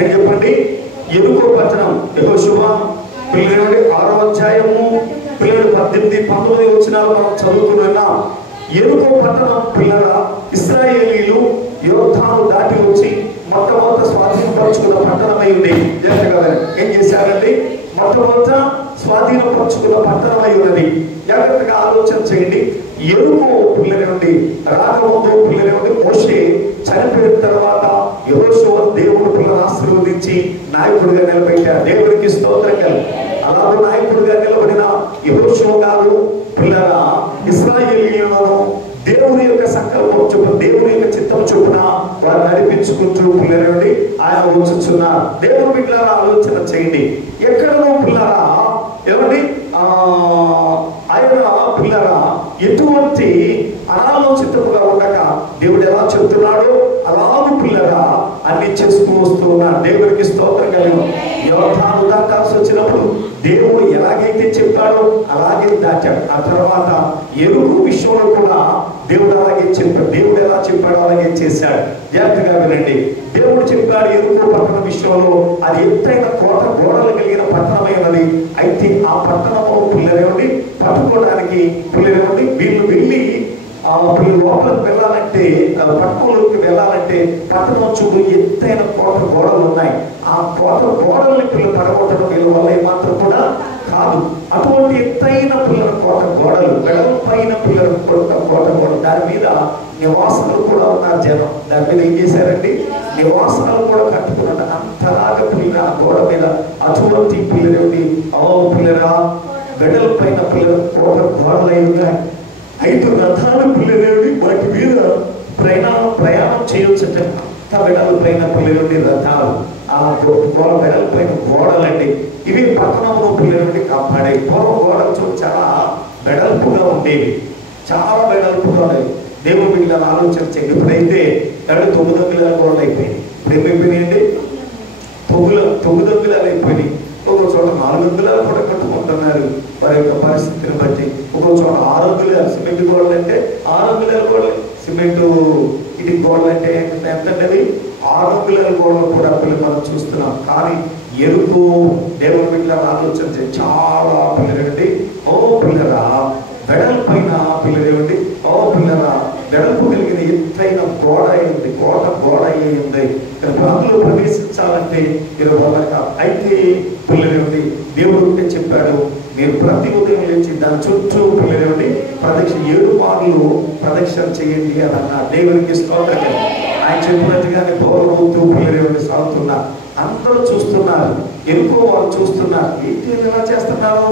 నేను చెప్పండి, ఎరుకో పట్టణం. యెహోషువ పిల్లలు 6వ అధ్యాయము పిల్లలు 18, 19 వచనాలు మనం చదువుతున్నాం. ఎరుకో పట్టణం పిల్లల ఇశ్రాయేలీలు యోర్దాను దాటి వచ్చి మొట్టమొదట స్వాధీనపరుచుకున్న పట్టణమై ఉంది. జాగ్రత్తగా ఏం చేశారండి? మొట్టమొదట స్వాధీనపరుచుకున్న పట్టణమై ఉన్నది. జాగ్రత్తగా ఆలోచన చేయండి. ఎరుకో పిల్లల నుండి రాకముందు పిల్లల నుండి మోషే చనిపోయిన తర్వాత యెహోషువ దేవుడు పిల్లలను ఆశీర్వదించి నాయకుడిగా నిలబెట్టారు. దేవునికి స్తోత్రం. అలాగే నాయకుడిగా నిలబడిన యెహోషువ గారు పిల్లల ఇశ్రాయేలీయులను దేవుని యొక్క సంకల్పం చొప్పున, దేవుని యొక్క చిత్తం చొప్పున వారు నడిపించుకుంటూ పిల్లల నుండి ఆయన వచ్చుచున్నారు. దేవుని బిడ్డలారా ఆలోచన చేయండి. ఎక్కడనో పిల్లరా ఏమండి ఆయన పిల్లరా ఎటువంటి అనాలోచితముగా ఉండక దేవుడు ఎలా చెబుతున్నాడో అలాగే పిల్లరా అన్ని చేసుకు వస్తూ ఉన్నారు. దేవుడికి స్తోత్రం కలిగి యోర్దాను దాటాల్సి వచ్చినప్పుడు దేవుడు ఎలాగైతే చెప్పాడో అలాగే దాటాడు. ఆ తర్వాత ఎరుకు విషయంలో కూడా దేవుడు అలాగే చెప్పాడు. దేవుడు ఎలా చెప్పాడో అలాగే చేశాడు. జాగ్రత్తగా వినండి. దేవుడు చెప్పాడు ఎరుకు పట్టణ విషయంలో అది ఎత్తైన కోట గోడలు కలిగిన పట్టణమై ఉన్నది. అయితే ఆ పట్టణంలో పిల్లలేవండి పట్టుకోవడానికి పిల్లలేవండి వీళ్ళు వెళ్ళి లోపలికి వెళ్ళాలంటే, పట్టణంలోకి వెళ్ళాలంటే పట్టణం చూడు ఎత్తైన కోట గోడలు ఉన్నాయి. ఆ కోట గోడల్ని పిల్లలు పడగొట్టడం వీళ్ళ వల్ల ఏమాత్రం కూడా కాదు. అటువంటి ఎత్తైన పిల్లల కోట గోడలు, వెడల్పైన పిల్లల కోట గోడలు, దాని మీద నివాసాలు కూడా ఉన్నారు జనం. దాని మీద ఏం చేశారండి? నివాసాలు కూడా కట్టుకున్నారు. అంతలాగా పిల్లల గోడ మీద అటువంటి పిల్లలు పిల్లరా వెడల్పైన పిల్లల కోట గోడలు అయి ఉన్నాయి. 5 రథాల పిల్లలేవి వాటి మీద ప్రయాణం చేయొచ్చట. అంత వెడల్పైన పిల్లలుండి రథాలు, ఆ గోడ వెడల్పైన గోడలండి. ఇవి పట్టణంలో పిల్లలుండి కాపాడే. పూర్వం గోడలు చాలా వెడల్పుగా ఉండేవి, చాలా వెడల్పుగా ఉండేవి. దేవుడు వీళ్ళని ఆలోచన చేయండి. ఇప్పుడైతే 9 అంగుళాల గోడలు అయిపోయినాయి. ఇప్పుడు ఏమైపోయినాయండి? 9 అంగుళాలు అయిపోయినాయి. ఒక చోట 4 అంగుళాలు కూడా కట్టుకుంటున్నారు వారి యొక్క పరిస్థితిని బట్టి. ఒక చోట 6 అంగుళాలు సిమెంట్ గోడలు అంటే 6 అంగుళాల గోడలు, సిమెంట్ ఇది గోడలు అంటే ఎంతండి? 6 అంగుళాల గోడలు కూడా పిల్లలు మనం చూస్తున్నాం. కానీ ఎరుకు దేవుని బిడ్డల ఆలోచన చాలా పిల్లలండి. ఓ పిల్లరా వెడల్పైన పిల్లలేవండి. ఓ పిల్లరా వెడల్పు కలిగిన ఎత్తైన గోడ అయింది, కోట గోడ అయ్యింది. అందులో ప్రవేశించాలంటే 20 కాదు. అయితే పిల్లలేవండి దేవుడు ఉంటే చెప్పాడు, మీరు ప్రతి ఉదయం లేచి దాని చుట్టూ పిల్లలేవండి 7 మార్లు ప్రదక్షిణ చేయండి అని అన్నారు. దేవునికి స్తోత్రం. ఆయన చెప్పినట్టుగానే పౌరవుతూ పిల్లలేవండి సాగుతున్నారు. అందరూ చూస్తున్నారు, ఎరుకో వాళ్ళు చూస్తున్నారు. ఏంటి ఎలా చేస్తున్నారు,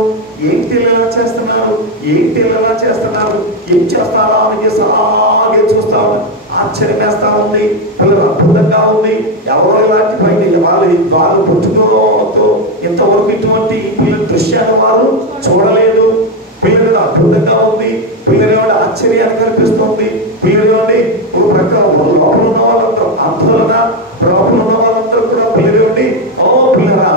ఏంటి ఎలా చేస్తున్నారు, ఏంటి ఎలా చేస్తున్నారు, ఏం చేస్తారా అని అలాగే చూస్తా ఆశ్చర్యం వేస్తా ఉంది. పిల్లలు అద్భుతంగా ఉంది. ఎవరో ఇలాంటి పైన వాళ్ళు పుట్టుకతో ఇంతవరకు ఇటువంటి పిల్లల దృశ్యాన్ని వారు చూడలేదు. పిల్లలు అద్భుతంగా ఉంది. పిల్లలు ఆశ్చర్యాన్ని కనిపిస్తుంది. పిల్లలు ఒక ప్రకారం లోపల ఉన్న వాళ్ళందరూ ఆందోళన, లోపల ఉన్న వాళ్ళందరూ కూడా పిల్లలు పిల్లరా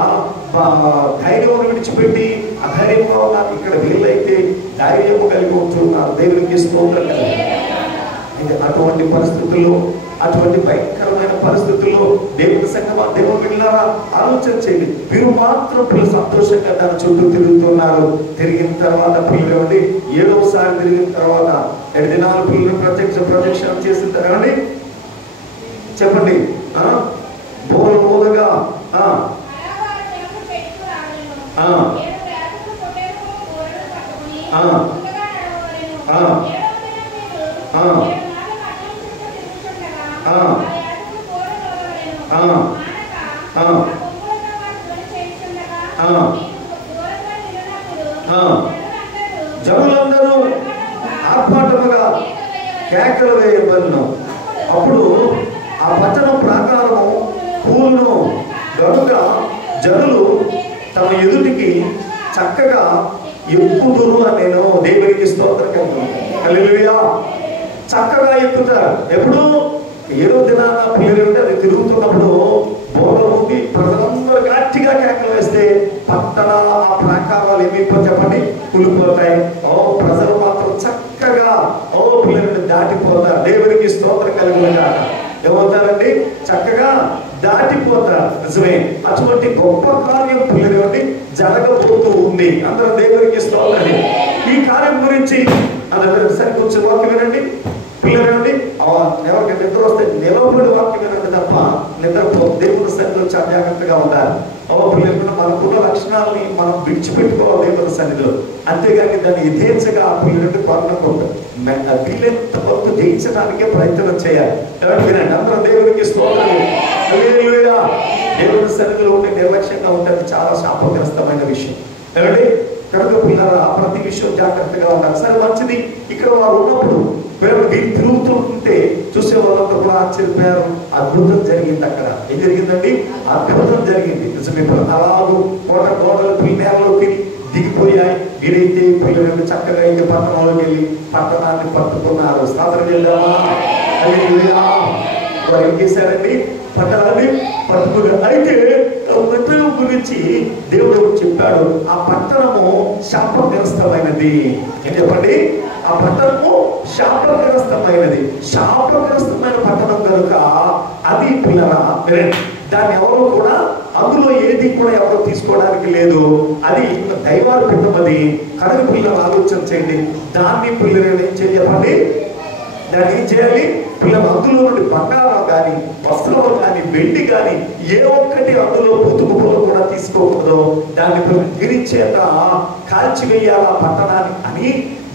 ధైర్యం విడిచిపెట్టి అధైర్యంగా ఉన్నారు. ఇక్కడ వీళ్ళైతే ధైర్యం కలిగి ఉంటున్నారు. దేవునికి స్తోత్రం. అటువంటి పరిస్థితుల్లో, అటువంటి భయంకరమైన పరిస్థితుల్లో దేవుని సంగమా దేవుని బిడ్డలారా ఆలోచన చేయండి. వీరు మాత్రం పిల్లలు సంతోషంగా దాని చుట్టూ తిరుగుతున్నారు. తిరిగిన తర్వాత పిల్లలు 7వసారి తిరిగిన తర్వాత 7 దినాలు పిల్లలు ప్రదక్షిణ చేసిన తర్వాత చెప్పండి బోధగా జనులందరూ ఆర్భాటముగా కేకలు వేయబడిను. అప్పుడు ఆ పట్టణం ప్రాకారము పూలను గనుక జనులు తమ ఎదుటికి చక్కగా ఎక్కుదురు అని నేను దేవునికి స్తోత్రం. హల్లెలూయా. చక్కగా ఎక్కుతారు. ఎప్పుడు 7వ దినాన పిల్లలు ఉంటే అది తిరుగుతున్నప్పుడు బోధ ఉంది. ప్రజలందరూ గట్టిగా కేకలు వేస్తే పట్టణ ఆ ప్రాకారాలు ఏమైపో చెప్పండి కూలిపోతాయి. ప్రజలు మాత్రం చక్కగా పిల్లలు దాటిపోతారు. దేవునికి స్తోత్రం కలిగిన ఏమవుతారండి? చక్కగా దాటిపోతారు. నిజమే. అటువంటి గొప్ప కార్యం పిల్లలు జరగబోతూ ఉంది. అందరూ దేవునికి స్తోత్రం. ఈ కార్యం గురించి అందరూ సరి కూర్చొని వాక్యం వినండి పిల్లలండి. ఎవరికి నిద్ర వస్తే నిలబడి వాక్యం వినండి తప్ప నిద్రపో. దేవుని సన్నిధిలో చాలా జాగ్రత్తగా ఉండాలి. పిల్లలు మనకున్న లక్షణాలని మనం విడిచిపెట్టుకోవాలి దేవుని సన్నిధిలో. అంతేగాని దాన్ని యథేచ్ఛగా పిల్లలంటే కొనకుండా వీళ్ళంత వరకు జయించడానికే ప్రయత్నం చేయాలి. ఎవరికి వినండి అందరూ దేవునికి స్తోత్రం. హల్లెలూయా. దేవుని సన్నిధిలో ఉంటే నిర్లక్ష్యంగా ఉంటుంది చాలా శాపగ్రస్తమైన విషయం. ఏమండి కనుక పిల్లల ప్రతి విషయం జాగ్రత్తగా ఉండాలి. సరే మంచిది. ఇక్కడ వారు ఉన్నప్పుడు వీరు తిరుగుతుంటే చూసే వాళ్ళందరూ కూడా ఆశ్చర్యపోయారు. అద్భుతం జరిగింది. అక్కడ ఏం జరిగిందండి? అద్భుతం జరిగింది. నిజమే. అలాగూ కోట గోడలు పిల్లలోకి దిగిపోయాయి. వీరైతే పిల్లలు చక్కగా ఇంటి పట్టణంలోకి వెళ్ళి పట్టణాన్ని పట్టుకున్నారు. స్తోత్రం చేద్దామా? వారు ఏం చేశారండి? పట్టణాన్ని పట్టుకున్నారు. అయితే పట్టణం గురించి దేవుడు చెప్పాడు. ఆ పట్టణము శాపగ్రస్తమైనది. ఏం చెప్పండి? ఆ పట్టణము శాపగ్రస్తమైనది. శాపగ్రస్తమైన పట్టణం కనుక అది పిల్లరా దాన్ని ఎవరు కూడా అందులో ఏది కూడా ఎవరు తీసుకోవడానికి లేదు. అది దైవార్పితమది. కనుక పిల్లలు ఆలోచన చేయండి. దాన్ని పిల్లలు ఏం చెప్పండి? దాన్ని ఏం చేయాలి? పిల్లలు అందులో నుండి బంగారం కానీ వస్త్రం కానీ వెండి కానీ ఏ ఒక్కటి అందులో పుతుకుపులు కూడా తీసుకోకూడదు. దాన్ని గిరిచేత కాల్చివేయాల పట్టణాన్ని అని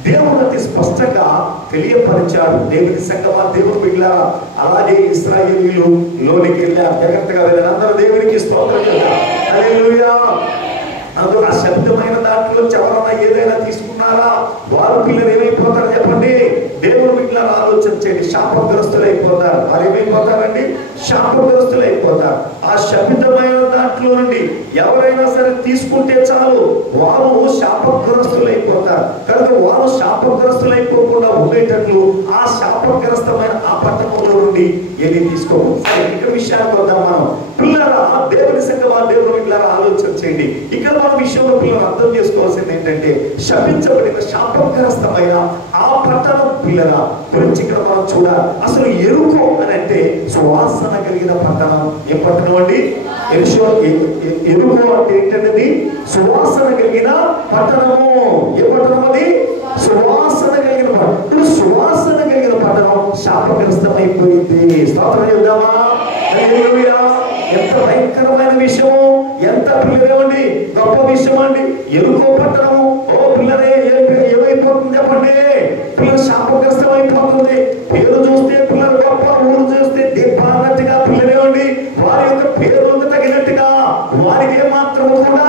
దేవుడు అతి స్పష్టంగా తెలియపరిచాడు. దేవుని సంగమా, దేవుడు బిడ్డలారా, అలాగే ఇశ్రాయేలీయులు లోనికి వెళ్ళారు. జాగ్రత్తగా వెళ్ళారు. అందరూ దేవునికి స్తోత్రం చేద్దాం. హల్లెలూయా. అందులో ఆ శబ్దమైన దాంట్లో ఎవరైనా ఏదైనా తీసుకున్నారా? వారు పిల్లలు ఏమైపోతారు చెప్పండి? దేవుడు బిడ్డలారా ఆలోచన చేయండి. శాపగ్రస్తులు అయిపోతారు. వారు ఏమైపోతారండి? శాపగ్రస్తులు అయిపోతారు. ఆ శబ్దమైన దాంట్లో నుండి ఎవరైనా సరే తీసుకుంటే చాలు వారు శాపగ్రస్తులు అయిపోతారు. కనుక వారు శాపగ్రస్తులు అయిపోకుండా ఉండేటట్లు ఆ శాపగ్రస్తమైన ఆ పట్టణంలో నుండి ఏది తీసుకోకూడదు. సరే ఇక్కడ విషయానికి వద్దాం మనం. పిల్లరా దేవుని సంగమా, దేవుని బిడ్డలారా ఆలోచన చేయండి. ఇక్కడ మన విషయంలో పిల్లలు అర్థం చేసుకోవాల్సింది ఏంటంటే శపించబడిన శాపగ్రస్తమైన ఆ పట్టణం పిల్లల గురించి ఇక్కడ మనం చూడాలి. అసలు ఎరుకో అని అంటే సువాసన కలిగిన పట్టణం. ఏ పట్టణం అండి? ఎరుకో అంటే ఏంటంటే సువాసన కలిగిన పట్టణము. ఏ పట్టణం అది? సువాసన కలిగిన పట్టణం. ఇప్పుడు సువాసన కలిగిన పట్టణం శాపగ్రస్తమైపోయింది. స్తోత్రం చేద్దామా? హల్లెలూయా. ఎంత భయంకరమైన విషయము, ఎంత పిల్లలేమండి గొప్ప విషయం అండి. ఎరుకో పట్టణము. ఓ పిల్లలే ఏమైపోతుంది చెప్పండి? పిల్లలు శాపగ్రస్తం అయిపోతుంది. పేరు చూస్తే పిల్లలు గొప్ప, ఊరు చూస్తే దిబ్బన్నట్టుగా పిల్లలేమండి వారి యొక్క పేరుకు తగినట్టుగా వారికి ఏమాత్రం కూడా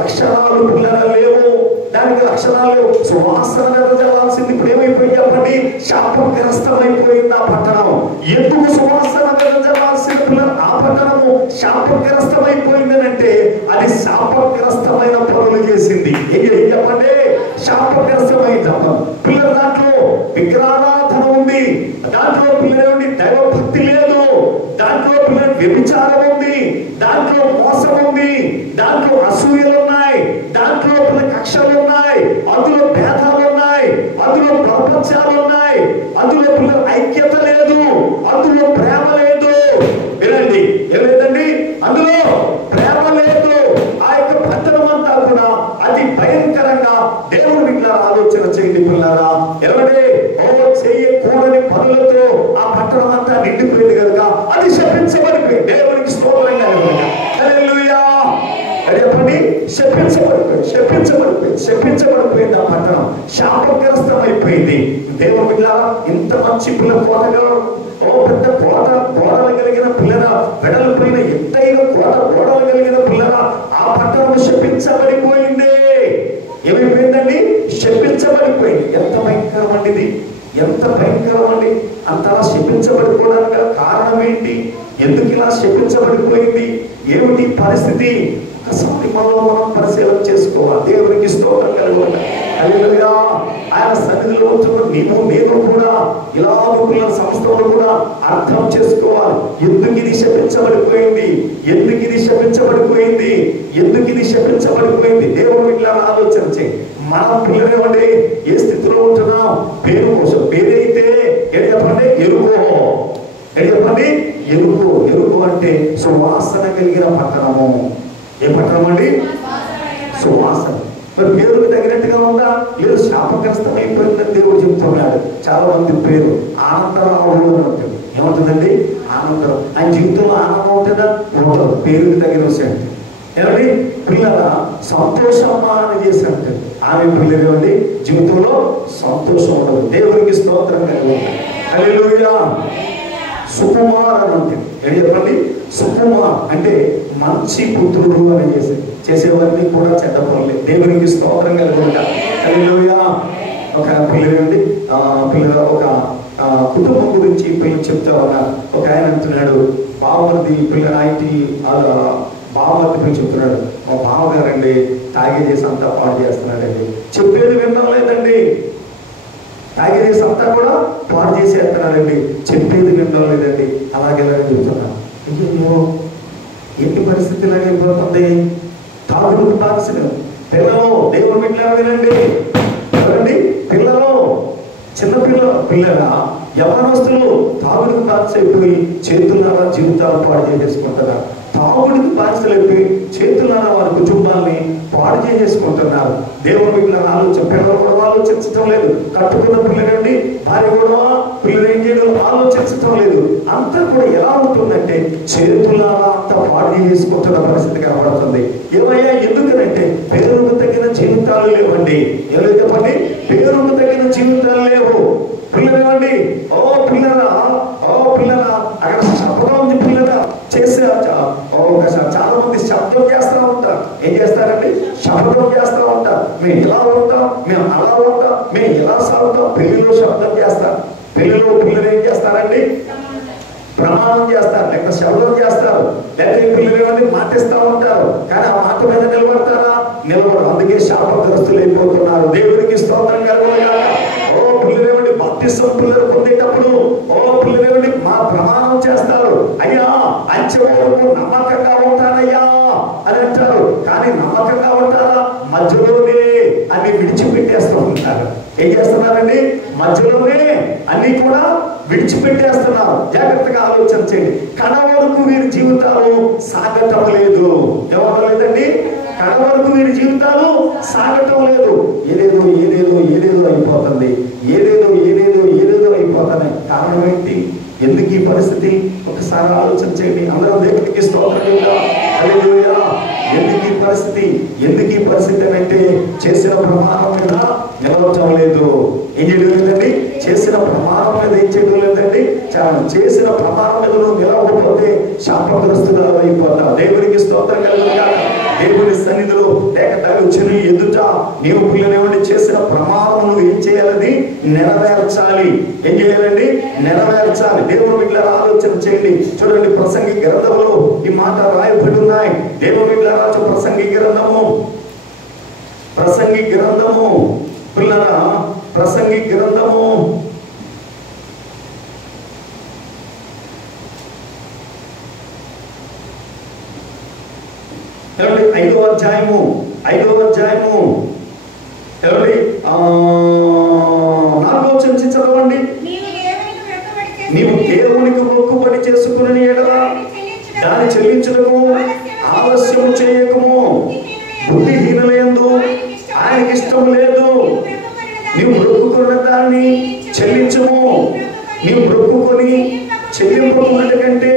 లక్షణాలు పిల్లలు లేవు. దానికి లక్షణాలు లేవు. సువాసన వెదజల్లాల్సింది ఇప్పుడు ఏమైపోయి చెప్పండి? శాపగ్రస్తం అయిపోయింది ఆ పట్టణం. ఎందుకు సువాసన వెదజల్లాల్సిన పిల్లలు ఆ పట్టణము శాపగ్రస్తం అయిపోయింది అంటే అది శాపగ్రస్తమైన పనులు చేసింది. ఏం చెప్పండి? శాపగ్రస్తమైన పిల్లల దాంట్లో విగ్రహారాధన ఉంది. దాంట్లో పిల్లలు దైవభక్తి లేదు. దాంట్లో పిల్లలు వ్యభిచారం ఉంది. దాంట్లో మోసం ఉంది. దాంట్లో అసూయలు ఉన్నాయి. దాంట్లో పిల్లల కక్షలు ఉన్నాయి. అందులో భేదాలు ఉన్నాయి. అందులో ప్రపంచాలు ఉన్నాయి. అందులో పిల్లల ఐక్యత లేదు. అందులో ప్రేమ లేదు. వినండి, ఏమైందండి? అందులో ప్రేమ లేదు. ఆ యొక్క పట్టణం అంతా కూడా అతి భయంకరంగా దేవుని బిడ్డలారా ఆలోచన చేయండి పిల్లలారా. ఏమంటే చేయకూడని పనులతో ఆ పట్టణం అంతా నిండిపోయింది కనుక అది శపించబడిపోయింది. దేవునికి స్తోత్రం కలుగును. హల్లెలూయా. చెప్పండి, శపించబడిపోయింది ఆ పట్టణం. శాపగ్రస్తం అయిపోయింది. దేవుని బిడ్డలారా ఇంత మంచి పిల్ల కోటగా పెద్ద గోడలు కలిగిన పిల్లల వెడలిపోయిన ఎత్తైన గోడలు కలిగిన పిల్లల ఆ పట్టణం శపించబడిపోయింది. ఏమైపోయిందండి? శపించబడిపోయింది. ఎంత భయంకరం అండి ఇది! ఎంత భయంకరం అండి! అంతలా శపించబడిపోవడానికి కారణం ఏంటి? ఎందుకు ఇలా శపించబడిపోయింది? ఏమిటి పరిస్థితి? ఒకసారి మనం పరిశీలన చేసుకోవాలి. దేవునికి స్తోత్రం కలుగును. హల్లెలూయా. ఆయన సన్నిధిలో ఉంటున్న నేను కూడా ఇలా పిల్లల సంస్థలు కూడా అర్థం చేసుకోవాలి. ఎందుకు ఇది శపించబడిపోయింది? ఎందుకు ఇది శపించబడిపోయింది? ఎందుకు ఇది శపించబడిపోయింది? దేవుని ఇట్లా ఆలోచన చేయండి. మనం పిల్లలేమండి ఏ స్థితిలో ఉంటున్నాం? పేరు కోసం. పేరైతే ఏం చెప్పండి? ఎరుకో. ఏం చెప్పండి? ఎరుకు. ఎరుకు అంటే సువాసన కలిగిన పట్టణము. ఏ పట్టణం అండి? సువాసన. మరి పేరుకు తగినట్టుగా ఉందా? లేదు, శాపగ్రస్తం అయిపోయిందని దేవుడు చెప్తున్నాడు. చాలా మంది పేరు ఆనందరావు అని ఉంటుంది. ఏముంటుందండి? ఆనందరావు. ఆయన జీవితంలో ఆనందం ఉంటుందా? ఉండదు. పేరుకు తగిన విషయం. ఏమండి? పిల్లల సంతోషమ్మ అని చేసి అంటారు. ఆమె పిల్లలు ఏమండి? జీవితంలో సంతోషం ఉండదు. దేవునికి స్తోత్రం కలిగి. హల్లెలూయా. సుకుమార్ అని ఉంటుంది. ఏం చెప్పండి? సుకుమార్ అంటే మంచి పుత్రుడు అని చేసేవారిని కూడా చెడ్డ పనులే. దేవునికి స్తోత్రం కలిగి. హల్లెలూయా. ఒక పిల్లలండి, పిల్లల ఒక కుటుంబం గురించి పిల్లలు చెప్తా ఉన్నారు. ఒక ఆయన అంటున్నాడు, బావమరిది పిల్లల ఇంటి బావమరిది పిల్లలు చెప్తున్నాడు, మా బావగారండి తాగి చేసి అంతా పాడు చేస్తున్నాడండి. చెప్పేది వినడం లేదండి. తాగి చేసి అంతా కూడా పాడు చేసేస్తున్నాడండి. చెప్పేది వినడం లేదండి. అలాగేలాగని చెప్తున్నాను. అయ్యో, ఏంటి పరిస్థితి ఇలాగైపోతుంది? తాగుడుకు బానిసలు. పిల్లలు, దేవుని బిడ్డలు వినండి. ఎవరండి? పిల్లలు, పిల్లల యవనస్తులు తాగుడుకు బానిసైపోయి చేతులారా జీవితాలు పాడు చేసేసుకుంటున్నారు. తాగుడికి బానిసలైపోయి చేతులారా వారి కుటుంబాన్ని పాడు చేసేసుకుంటున్నారు. దేవుని బిడ్డల ఆలోచన, పిల్లలు కూడా ఆలోచించడం లేదు. కట్టుకున్న పిల్లలండి, భార్య కూడా పిల్లలు ఏం చేయడం ఆలోచించడం లేదు. అంతా కూడా ఎలా ఉంటుందంటే చేతులారా అంతా పాడు చేసుకుంటున్న పరిస్థితి కనబడుతుంది. ఏమయ్యా? ఎందుకనంటే పేరుకు తగిన జీవితాలు లేవండి. ఎలా చెప్పండి? పేరుకు తగిన జీవితాలు లేవు. పిల్లలేవండి, ఓ పిల్లరా, అక్కడ శబ్దం ఉంది. పిల్లరా చేసే చాలా మంది శబ్దం చేస్తూ ఉంటారు. ఏం చేస్తారండి? శబ్దం చేస్తూ ఉంటారు. మేము ఇలా ఉంటాం, మేము అలా ఉంటాం, మేము ఇలా సాగుతాం. పెళ్లిలో శబ్దం చేస్తారు. పెళ్లిలో పిల్లలు ఏం చేస్తారండి? ప్రమాణం చేస్తారు, లేక శబ్దం చేస్తారు. లేకపోతే పిల్లలు ఏమని మాటిస్తూ ఉంటారు. కానీ ఆ మాట మీద నిలబడతారా? నిలబడరు. అందుకే శాపగ్రస్తులు అయిపోతున్నారు. దేవునికి స్తోత్రం కలుగునుగాక. ఓ పిల్లలు ఏమండి బాప్తిసం పిల్లలు పొందేటప్పుడు ఓ పిల్లలు ఏమండి మా ప్రమాణం చేస్తారు. అయ్యా, అంచె వరకు నమ్మకంగా ఉంటానయ్యా అని అంటారు. కానీ నమ్మకంగా ఉంటారా? మధ్యలోనే అన్ని విడిచిపెట్టేస్తూ ఉంటారు. ఏం చేస్తున్నారండి? మధ్యలోనే అన్ని కూడా విడిచిపెట్టేస్తున్నారు. జాగ్రత్తగా ఆలోచన చేయండి. కడ వరకు వీరి జీవితాలు సాగటం లేదు. ఎవరు లేదండి? కడ వరకు వీరి జీవితాలు సాగటం లేదు. ఏదేదో అయిపోతుంది. ఏదేదో అయిపోతున్నాయి. కారణం ఏంటి? ఎందుకు ఈ పరిస్థితి? ఒకసారి ఆలోచన చేయండి. అందరం దేవునికి స్తోత్రం. హల్లెలూయా. ఎందుకు ఈ పరిస్థితి అంటే చేసిన ప్రమాణం మీద నిలవటం లేదు. ఏం చేయడం లేదండి? చేసిన ప్రమాణం మీద ఏం చేయడం లేదండి? చేసిన ప్రమాణం మీద నువ్వు నిలవకపోతే శాపగ్రస్తుగా అయిపోతావు. దేవునికి స్తోత్రం కలుగునుగాక. దేవుని సన్నిధిలో లేక దైవజనుని ఎదుట నీవు పిల్లలేమండి చేసిన ప్రమాణం నువ్వు ఏం చేయాలని? నెరవేర్చాలి. ఏం చేయాలండి? నెరవేర్చాలి. దేవుని బిడ్డలారా ఆలోచన చేయండి. చూడండి, ప్రసంగి గ్రంథంలో ఈ మాట రాయబడి ఉన్నాయి. దేవుని బిడ్డలారా ప్రసంగి గ్రంథము పిల్లరా, ప్రసంగి గ్రంథము 5వ అధ్యాయము 4వ వచనం చదవండి. నీవు దేవునికి మొక్కుబడి చేసుకుని ఎడల దాన్ని చెల్లించుటకు ఆలస్యము చేయకము. బుద్ధిహీనులందు ఆయనకి ఇష్టం లేదు. నీవు మొక్కుకున్న దాన్ని చెల్లించము. నీవు మొక్కుకొని చెల్లింపకుండా కంటే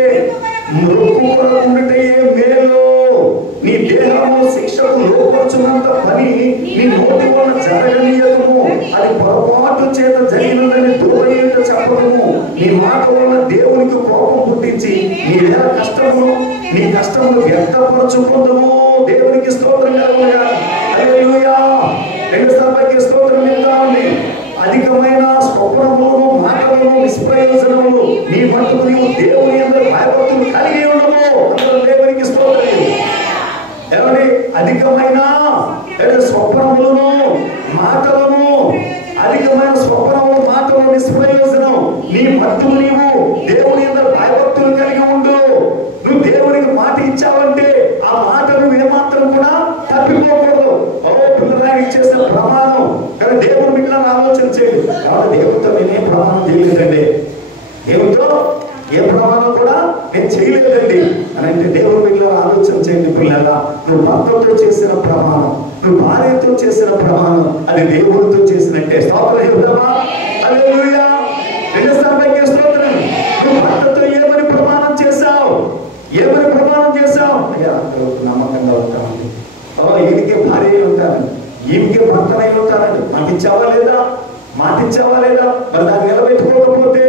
మొక్కుకోకుండాటే మేలు. నీ దేహము శిక్షకు లోపరుచున్నంత పని నీ నోటి వల్ల జరగనీయకము. అది పొరపాటు చేత జరిగినదని దూరయ్యేట చెప్పకము. నీ మాట వల్ల దేవునికి కోపం పుట్టించి నీ కష్టమును వ్యక్తపరచుకుందాము. దేవునికి స్తోత్రం కలుగునుగాక. హల్లెలూయా. రెండోసారికి స్తోత్రం చెప్తామండి. అధికమైన స్వప్నములను, మాటలను, నిష్ప్రయోజనములు నీ మట్టుకు నీవు దేవుని యందు భయభక్తులు కలిగి ఉండము. అందరూ దేవునికి స్తోత్రం. ఏమండి? అధికమైన స్వప్నములను, మాటలను, అధికమైన స్వప్నములు, మాటలు, నిష్ప్రయోజనం నీ మట్టుకు నీవు దేవుని యందు భయభక్తులు కలిగి ఉండు. నువ్వు దేవునికి మాట ఇచ్చావంటే ఆ మాట నువ్వు ఏమాత్రం కూడా తప్పిపోకూడదు. ఓ పిల్లలు ఇచ్చేసిన ప్రమాణం. కానీ దేవుని బిడ్డలను ఆలోచన చేయండి. కాబట్టి దేవుడితో నేనేం ప్రమాణం చేయలేదండి. దేవుడితో ఏ ప్రమాణం కూడా నేను చేయలేదండి అని అంటే దేవుని బిడ్డలారా ఆలోచన చేయండి పిల్లల. నువ్వు భర్తతో చేసిన ప్రమాణం, నువ్వు భార్యతో చేసిన ప్రమాణం, అది దేవుడితో చేసినట్టే. స్తోత్రం చెబుదామా? హల్లెలూయా. రెండోసారి స్తోత్రం. నువ్వు భర్తతో ఏమని ప్రమాణం చేశావు? ఏమని ప్రమాణం చేశావు? అయ్యా నమ్మకంగా ఉంటామండి, ఈయనకే భార్య ఉంటానండి, ఈయనకే భర్తనై ఉంటానండి. మాటిచ్చావా లేదా? మాటిచ్చావా లేదా? మరి దాన్ని నిలబెట్టుకోకపోతే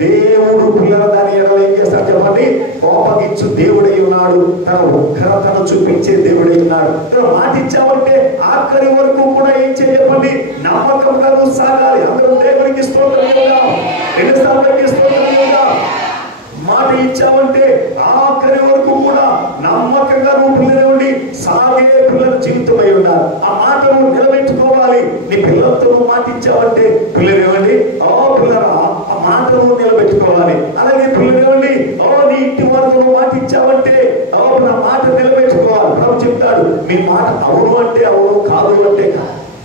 దేవుడు పిల్లల దాని ఎడల ఏం చేస్తాడు చెప్పండి? కోపగించు దేవుడై ఉన్నాడు, తన ఉగ్రతను చూపించే దేవుడై ఉన్నాడు. మాట ఇచ్చామంటే ఆఖరి వరకు కూడా ఏం చెప్పండి? నమ్మకంగా నువ్వు సాగాలి. అందరూ దేవునికి స్తోత్రం చేద్దాం, రెండుసార్లు స్తోత్రం చేద్దాం. మాట ఇచ్చావంటే ఆఖరి వరకు కూడా నమ్మకంగా నువ్వు పిల్లలు ఉండి సాగే పిల్లల జీవితం అయి ఉన్నారు. ఆ మాట నువ్వు నిలబెట్టుకోవాలి. నీ పిల్లలతో నువ్వు మాట ఇచ్చావంటే పిల్లలు ఏమండి? పిల్లరా ఆ మాట నువ్వు నిలబెట్టుకోవాలి. అలాగే పిల్లలు ఏమండి? నీ ఇంటి వారితో నువ్వు మాట ఇచ్చావంటే నా మాట నిలబెట్టుకోవాలి. ప్రభు చెప్తాడు, మీ మాట అవును అంటే అవును, కాదు అంటే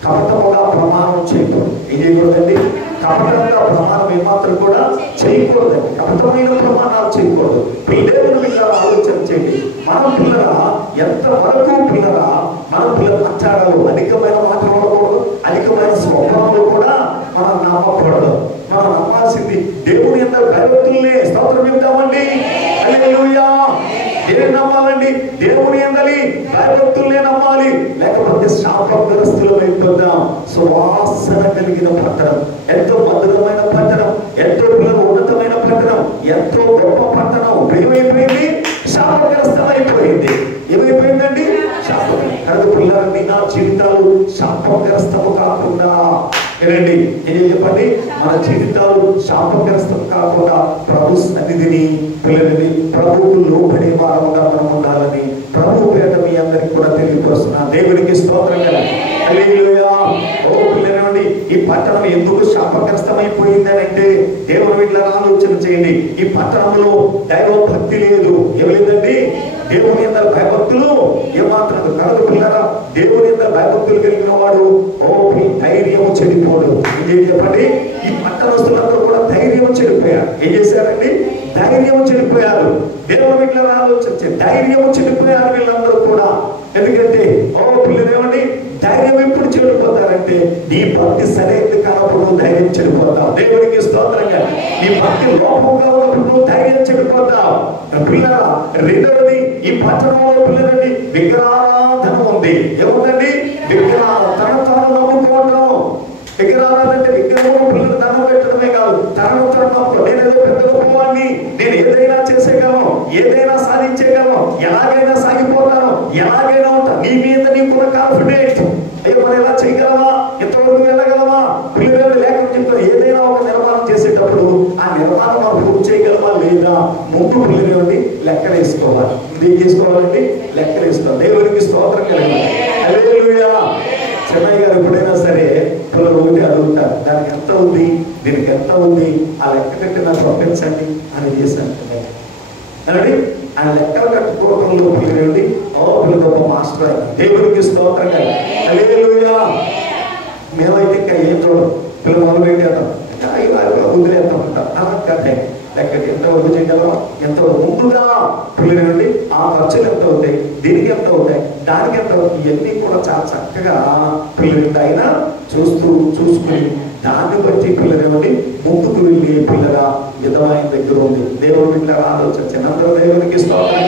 కపటముగా ప్రమాణం చేయకూడదు. ఏం చేయకూడదండి? కపటంగా ప్రమాణం ఏమాత్రం కూడా చేయకూడదండి. కపటమైన ప్రమాణాలు చేయకూడదు. దేవుని పిల్లల ఆలోచన చేయండి. మన పిల్లల ఎంత వరకు పిల్లల మన పిల్లల మాట్లాడాలి. అధికమైన మాటలు ఉండకూడదు, అధికమైన స్వభావాలు కూడా మనం నమ్మకూడదు. మనం నమ్మాల్సింది దేవుని ఎంత భయభక్తుల్నే. స్తోత్రం చెప్తామండి. హల్లెలూయా. ఏం నమ్మాలండి? దేవుని ఎందలి భయభక్తుల్నే నమ్మాలి. లేకపోతే శాపగ్రస్తులు అయిపోతాం. సువాసన కలిగిన పట్టణం, ఎంతో మధురమైన పట్టణం, ఎంతో ఉన్నతమైన పట్టణం, ఎంతో గొప్ప పట్టణం ఏమైపోయింది? శాపగ్రస్తం అయిపోయింది. ఏమైపోయిందండి? శాపం. కనుక పిల్లలని నా జీవితాలు శాపగ్రస్తము కాకుండా ఏనండి ఏం చెప్పండి? మన జీవితాలు శాపగ్రస్తం కాకుండా ప్రభు సన్నిధిని పిల్లలని ప్రభువుకు లోబడే వారముగా మనం ఉండాలని ప్రభు పేట మీ అందరికి కూడా తెలియపరుస్తున్నా. దేవునికి స్తోత్రం కలండి. హల్లెలూయా. ఓ పిల్లలండి, ఈ పట్టణం ఎందుకు శాపగ్రస్తమైపోయింది అని అంటే దేవుని బిడ్డలారా ఆలోచన చేయండి. ఈ పట్టణంలో దైవ భక్తి లేదు. ఏమైందండి? దేవుని యొక్క భయభక్తులు ఏమాత్రం కలదు. పిల్లరా దేవుని యొక్క భయభక్తులు కలిగిన వాడు ధైర్యము చెడిపోడు. ఏం చెప్పండి? ఈ పట్టణస్తులందరూ కూడా ధైర్యం చెడిపోయారు. ఏం చేశారండి? ధైర్యం చెడిపోయారు. దేవుని బిడ్డలారా ఆలోచించే ధైర్యం చెడిపోయారు వీళ్ళందరూ కూడా. ఎందుకంటే పిల్లలు ఏమండి? ధైర్యం ఎప్పుడు చెడిపోతారంటే నీ భక్తి సరైనది కానప్పుడు నువ్వు ధైర్యం చెడిపోతావు. దేవునికి స్తోత్రంగా. నీ భక్తి లోపంగా ఉన్నప్పుడు నువ్వు ధైర్యం చెడిపోతావు. పిల్లల రెండవది, ఈ పట్టణంలో పిల్లలండి విగ్రహారాధన ఉంది. ఏముందండి? తన తాను నమ్ముకోవటం. విగ్రహారాధన అంటే విగ్రహం పిల్లలు దండం పెట్టడమే కాదు, తనను తను నమ్ముకో. నేనేదో పెద్ద గొప్పవాడిని, నేను ఏదైనా చేసేయగలను, ఏదైనా సాధించేయగలను, ఎలాగైనా సాగిపోతాను, ఎలాగైనా ఉంటా. నీ మీద నీకున్న కాన్ఫిడెంట్. అయ్యో మనం ఎలా చేయగలమా? ఎంతవరకు వెళ్ళగలమా? పిల్లలు లేకుండా చెప్తారు. ఏదైనా ఒక నిర్మాణం చేసేటప్పుడు ఆ నిర్మాణం మనం పూర్తి చేయగలమా లేదా? ముందు పిల్లలు లెక్కలు వేసుకోవాలి. ఏం చేసుకోవాలండి? లెక్కలు వేసుకోవాలి. దేవునికి స్తోత్రం కలగాలి. హల్లెలూయా. చెన్నయ్య గారు ఎప్పుడైనా సరే పిల్లలు ఒకటి అడుగుతారు, దానికి ఎంత ఉంది, దీనికి ఎంత ఉంది, ఆ లెక్క కట్టి నాకు పంపించండి అని చేశాను అనండి. ఆ లెక్కలు కట్టుకోవడంలో పిల్లలండి పిల్లలు గొప్ప మాస్టర్. దేవునికి స్తోత్రం కదా. హల్లెలూయా. మేమైతే ఇంకా ఏం చూడం, పిల్లలు మొదలు పెట్టేద్దాం, వదిలేద్దాం అంటారు. లెక్కకి ఎంతవరకు చేయగలమా, ఎంతవరకు ముందుగా పిల్లలండి ఆ ఖర్చులు ఎంత అవుతాయి, దీనికి ఎంత అవుతాయి, దానికి ఎంత అవుతాయి, ఇవన్నీ కూడా చాలా చక్కగా పిల్లలు అయినా చూసుకుని దాన్ని బట్టి పిల్లలేమండి ముందుకు వెళ్ళి పిల్లల విధమైన దగ్గర ఉంది. దేవుడు పిల్లల ఆలోచించండి. అందరూ దేవునికి స్తోత్రం.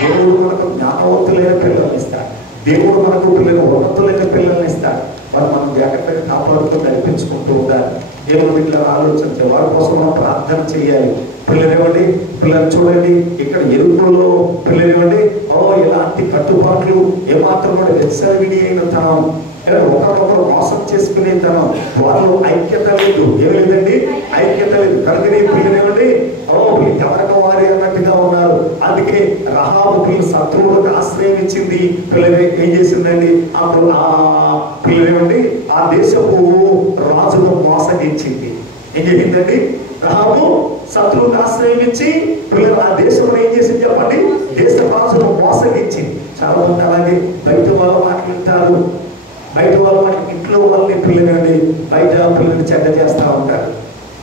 దేవుడు మనకు జ్ఞానవంతులైన పిల్లల్ని ఇస్తాడు. దేవుడు మనకు పిల్లలు ఉన్నతులైన పిల్లల్ని ఇస్తాడు. వారు మనం జాగ్రత్తగా కాపాడుతూ నడిపించుకుంటూ ఉండాలి. దేవుడు పిల్లల ఆలోచించే వారి కోసం మనం ప్రార్థన చేయాలి. పిల్లలేమండి పిల్లలు చూడండి, ఇక్కడ ఎరుపులో పిల్లలేమండి ఎలాంటి కట్టుబాట్లు ఏమాత్రం కూడా వెచ్చవిడి అయిన తనం, ఒకరొకరు మోసం చేసుకునే తనం, వాళ్ళు ఐక్యత లేదు. ఏమి లేదండి? ఐక్యత లేదు. కనుకనే పిల్లలేమండి ఎవరికి వారి అన్నట్టుగా ఉన్నారు. అందుకే రహాబు పిల్లలు శత్రువులకు ఆశ్రయం ఇచ్చింది. పిల్లలు ఏం చేసిందండి? అప్పుడు ఆ పిల్లలేమండి ఆ దేశపు రాజును మోసగించింది. ఏం చెప్పిందండి? రహాబు శత్రువులకు ఆశ్రయం ఇచ్చి పిల్లలు ఆ దేశంలో ఏం చేసింది చెప్పండి? దేశ రాజును మోసగించింది. చాలా మంది అలాగే బయట వాళ్ళ మాటలు వింటారు, బయట వాళ్ళు మనకి ఇంట్లో వాళ్ళని పిల్లలండి బయట పిల్లల్ని చెడ్డ చేస్తూ ఉంటారు.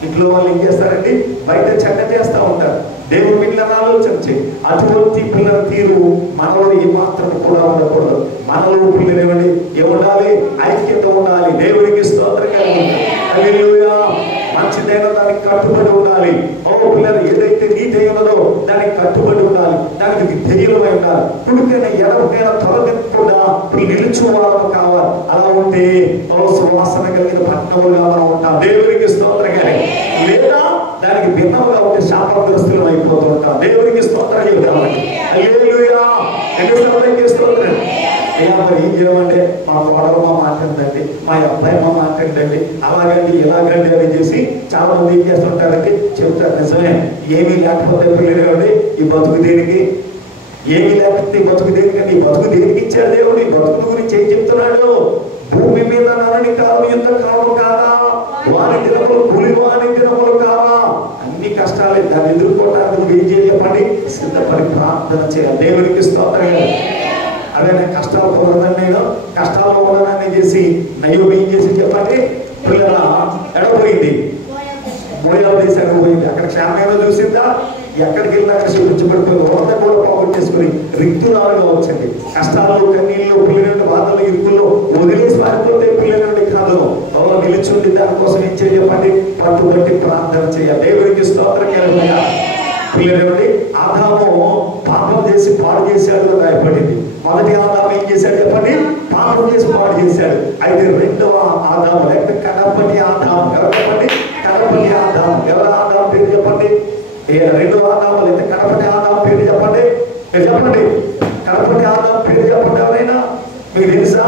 ఇంట్లో వాళ్ళు ఏం చేస్తారండి, బయట చెడ్డ చేస్తూ ఉంటారు. దేవుని పిల్లలను ఆలోచన చేయి. అటువంటి పిల్లల తీరు మనలో ఏమాత్రం కూడా ఉండకూడదు. మనలో పిల్లలు ఏముండాలి, ఐక్యత ఉండాలి. దేవునికి స్తోత్రం కలుగుతుంది. హల్లెలూయా. మంచిదైన దానికి కట్టుబడి ఉండాలి. పిల్లలు ఏదైతే నీతైనదో దానికి కట్టుబడి ఉండాలి, దానికి ధైర్యమై ఉండాలి. కుడికైనా ఎడమకైనా తొలగకుండా నిలుచు వాళ్ళము కావాలి. అలా ఉంటే సువాసన కలిగిన పట్టణములుగా మనం ఉంటాం. దేవునికి స్తోత్రం. లేదా దానికి భిన్నముగా ఉంటే శాపగ్రస్తులం అయిపోతూ ఉంటాం. దేవునికి స్తోత్రం చెప్తామండి. హల్లెలూయా. స్తోత్రం. మరి ఏం చేయమంటే, మా కోడలు మా మాట్లాడండి, మా అబ్బాయి మా మాట్లాడండి, అలాగండి ఇలాగండి అని చేసి చాలా మంది ఏం చేస్తుంటారంటే చెప్తారు. నిజమే, ఏమీ లేకపోతే పిల్లలు ఈ బతుకు దేనికి, ఏమీ లేకపోతే ఈ బతుకు దేనికండి, ఈ బతుకు దేనికి ఇచ్చాడు దేవుడు? ఈ బతుకు గురించి ఏం చెప్తున్నాడు? భూమి మీద నరని కాలం యుద్ధ కాలం కాదా, వారి దినములు కూలి వారి దినములు కాదా. అన్ని కష్టాలే, దాన్ని ఎదుర్కోవడానికి ఏం చేయప్పండి, సిద్ధపడి ప్రార్థన చేయాలి. దేవునికి స్తోత్రం. అదే నేను కష్టాలు పోరాదని, నేను కష్టాల్లో ఉన్నానని చేసి నయ్యో ఏం చేసి చెప్పండి, పిల్లల ఎడపోయింది, మోయాబు దేశానికి పోయింది. అక్కడ క్షేమంగా చూసిందా? ఎక్కడికి వెళ్ళినా అక్కడ చూపించబడిపోయింది. వరద కూడా పోగొట్టేసుకుని రిక్తురాలుగా వచ్చింది. కష్టాల్లో, కన్నీళ్ళు, పిల్లల బాధలు, ఇరుకుల్లో వదిలేసి పారిపోతే పిల్లల కాదు, నిలిచుండి దానికోసం ఏం చేయాలి చెప్పండి, పట్టుబట్టి ప్రార్థన చేయాలి. దేవుడికి స్తోత్రం. పిల్లలు ఆదాము పాపం చేసి పాడు చేశాడు రాయబడింది. మొదటి ఆదాము ఏం చేశాడు చెప్పండి, పాపం చేసి పాడు చేశాడు. అయితే రెండవ ఆదాము లేకపోతే కడపటి ఆదాము, ఎవరు చెప్పండి, కడపటి ఆదాము. ఎవరు ఆదాము పేరు చెప్పండి, రెండవ ఆదాము లేదా కడపటి ఆదాము పేరు చెప్పండి, మీరు చెప్పండి. కడపటి ఆదాము పేరు చెప్పండి ఎవరైనా. మీకు తెలుసా?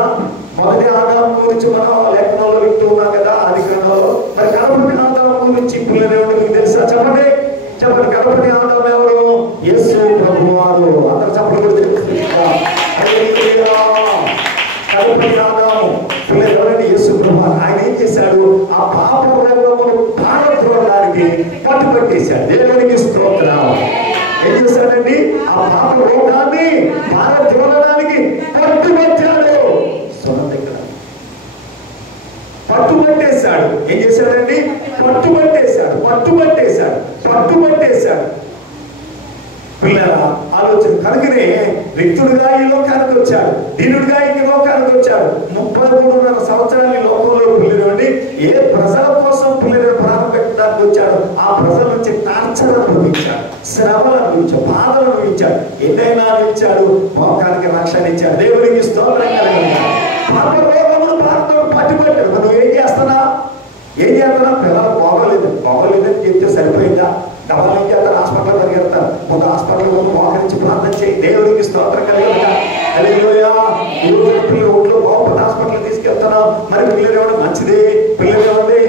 మొదటి ఆదాము గురించి మనం లేఖనంలో వింటూ ఉన్నాం కదా, ఆది గ్రంథంలో. మరి కడపటి ఆదాము గురించి పిల్లలు మీకు తెలుసా? చెప్పండి, చెప్పండి. కడపటి ఆదాము ఎవరు? యేసు ప్రభువారు. అందరు చెప్పండి. కడపటి ఆదాము పిల్లలు ఎవరండి? యేసు ప్రభువారు. ఆయన ఏం చేశాడు? ఆ పాప రోగమును పారద్రోలడానికి పట్టుబట్టేశాడు. దేవునికి స్తోత్రం. ఏం చేశాడండి? ఆ పాప రోగాన్ని పారద్రోలడానికి పట్టుబట్టాడు. సొంత దగ్గర పట్టుబట్టేశాడు. ఏం చేశాడండి? పట్టుబట్టేశాడు, పట్టుబట్టేశాడు, పట్టుబట్టేశాడు. పిల్లల ఆలోచన కనుకనే రిక్తుడుగా ఈ లోకానికి వచ్చాడు, దీనుడిగా ఈ లోకానికి వచ్చాడు. 33.5 సంవత్సరాలు ఈ లోకంలో పిల్లలు ఏ ప్రజల కోసం పిల్లలను ప్రారంభించడానికి వచ్చాడు. ఆ ప్రజల నుంచి టార్చర్ అనుభవించాడు, శ్రమలు అనుభవించాడు, బాధలు అనుభవించాడు, ఎన్నైనా ఇచ్చాడు, మోకానికి రక్షణ ఇచ్చాడు. దేవునికి స్తోత్రం కలిగించాడు. పాప రోగములు పాపతో పట్టుబట్టాడు. నువ్వు ఏం చేస్తున్నా, ఏం చేస్తున్నా? పిల్లలు బాగోలేదని చెప్తే సరిపోయిందా? డబ్బులు ఏం చేస్తారు? హాస్పిటల్ పరిగెడతారు. ఒక హాస్పిటల్ మోకరించి ప్రార్థన చేయి. దేవుడికి స్తోత్రం కలిగిందా? హల్లెలూయా. పిల్లలు ఒంట్లో బాగుపడి హాస్పిటల్ తీసుకెళ్తున్నాం. మరి పిల్లలు ఏమన్నా మంచిదే, పిల్లలు ఏమండి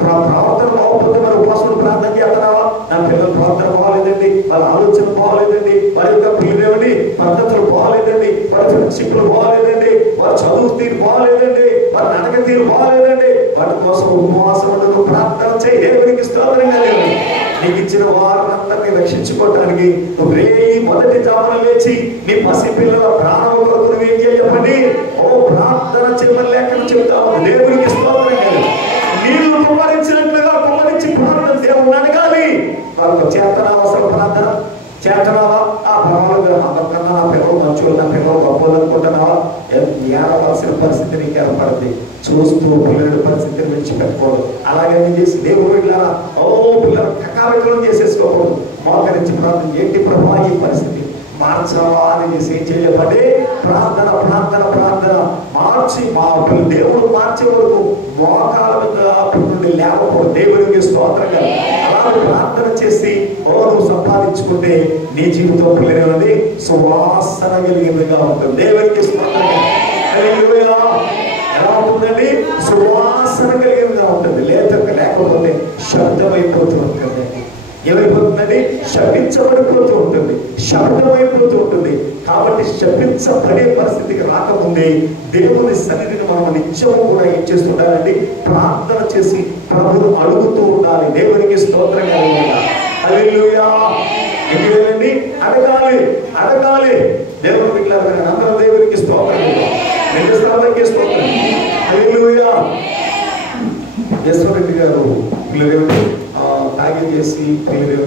ప్రవర్తన బాగుపోతే మరి ఉపాసన ప్రార్థన చేస్తున్నావా? నా పిల్లల ప్రవర్తన బాగాలేదండి, వాళ్ళ ఆలోచన బాగాలేదండి, వారి యొక్క పిల్లలు ఏమండి పద్ధతులు బాగాలేదండి, వారి ఫ్రెండ్షిప్లు బాగాలేదండి, వారి చదువు తీరు బాగాలేదండి, వారి నడక తీరు బాగాలేదండి. వాటి కోసం ఉపవాసం ప్రార్థన చేయి. దేవుడికి స్తోత్రం కలిగింది. నీకు ఇచ్చిన వారందరినీ రక్షించుకోవటానికి మొదటి జామున లేచి నీ పసి పిల్లల ప్రాణం కొరకు ఏం చేయప్పండి, ప్రార్థన చేయమని లేఖనం చెప్తా ఉంది. దేవుడికి స్తోత్రం. నీళ్లు కుమ్మరించినట్లుగా కుమ్మరించి ప్రార్థన దేవుడిని అడగాలి. వాళ్ళకు చేతనావా? అసలు ప్రార్థన చేతనావా? ఆ పర్వాలేదు, అందరికన్నా నా పిల్లలు మంచోళ్ళు, నా పిల్లలు గొప్పలు అనుకుంటున్నావా? ఏడవలసిన పరిస్థితి నీకు ఏర్పడుతుంది. చూస్తూ పిల్లల పరిస్థితిని విడిచిపెట్టుకోవడం, అలాగని చేసి దేవుడు ఇట్లా పిల్లలు కకావికలం చేసేసుకోకూడదు. మోకరించి ప్రార్థన, ఏంటి ప్రభా ఈ పరిస్థితి మార్చవా అని చేసి ఏం చేయబడి ప్రార్థన ప్రార్థన ప్రార్థన మార్చి మా దేవుడు మార్చే వరకు మోకాల మీద లేకపోతే దేవుడికి స్తోత్రంగా అలాగే ప్రార్థన చేసి నువ్వు సంపాదించుకుంటే నీ జీవితం పిల్లలు సువాసన కలిగినదిగా ఉంటుంది. దేవుడికి స్తోత్రంగా. ఎలా ఉంటుందండి? సువాసన కలిగినదిగా ఉంటుంది. లేకపోతే శబ్దమైపోతూ ఉంటుంది. ఏమైపోతుందండి? శపించబడిపోతూ ఉంటుంది, శబ్దమైపోతూ ఉంటుంది. కాబట్టి శపించబడే పరిస్థితికి రాకముందే దేవుని సన్నిధిని మనం నిత్యము కూడా ఏం చేస్తుండాలండి? ప్రార్థన చేసి ప్రభువును అడుగుతూ ఉండాలి. దేవునికి స్తోత్రంగా ఉండాలి. హల్లెలూయా. ఏంటండి? అడగాలి, అడగాలి. దేవుని బిడ్డలారా అందరూ దేవునికి స్తోత్రం, రెండు స్తోత్రం. హల్లెలూయా. యశ్వరెడ్డి గారు పిల్లలు తాగి చేసి పిల్లలు